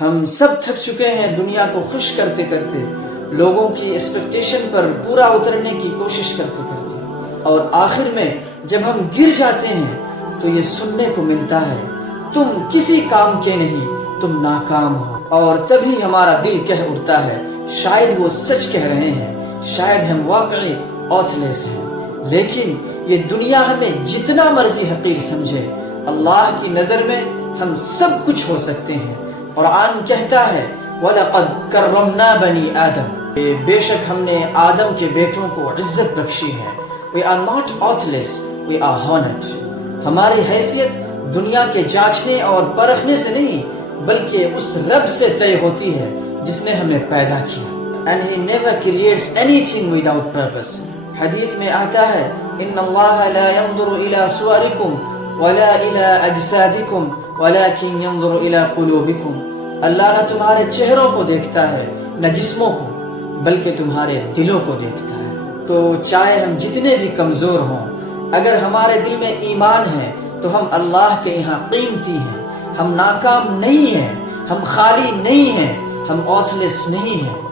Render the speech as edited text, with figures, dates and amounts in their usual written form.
ہم سب تھک چکے ہیں دنیا کو خوش کرتے کرتے، لوگوں کی ایکسپیکٹیشن پر پورا اترنے کی کوشش کرتے کرتے، اور آخر میں جب ہم گر جاتے ہیں تو یہ سننے کو ملتا ہے تم کسی کام کے نہیں، تم ناکام ہو۔ اور تبھی ہمارا دل کہہ اٹھتا ہے شاید وہ سچ کہہ رہے ہیں، شاید ہم واقعی آتھلیس ہیں۔ لیکن یہ دنیا ہمیں جتنا مرضی حقیر سمجھے، اللہ کی نظر میں ہم سب کچھ ہو سکتے ہیں۔ قرآن کہتا ہے وَلَقَدْ كَرَّمْنَا بَنِي آدَمَ، بے شک ہم نے آدم کے بیٹوں کو عزت بخشی ہے۔ We are not authorless, we are honored۔ ہماری حیثیت دنیا کے جانچنے اور پرکھنے سے نہیں، بلکہ اس رب سے طے ہوتی ہے جس نے ہمیں پیدا کیا۔ And he never creates anything without purpose۔ حدیث میں آتا ہے ان اللہ لا ينظر الى صورکم ولا الى اجسادکم ولكن ينظر الى قلوبکم۔ اللہ نہ تمہارے چہروں کو دیکھتا ہے نہ جسموں کو، بلکہ تمہارے دلوں کو دیکھتا ہے۔ تو چاہے ہم جتنے بھی کمزور ہوں، اگر ہمارے دل میں ایمان ہے تو ہم اللہ کے یہاں قیمتی ہیں۔ ہم ناکام نہیں ہیں، ہم خالی نہیں ہیں، ہم آتھلیس نہیں ہیں۔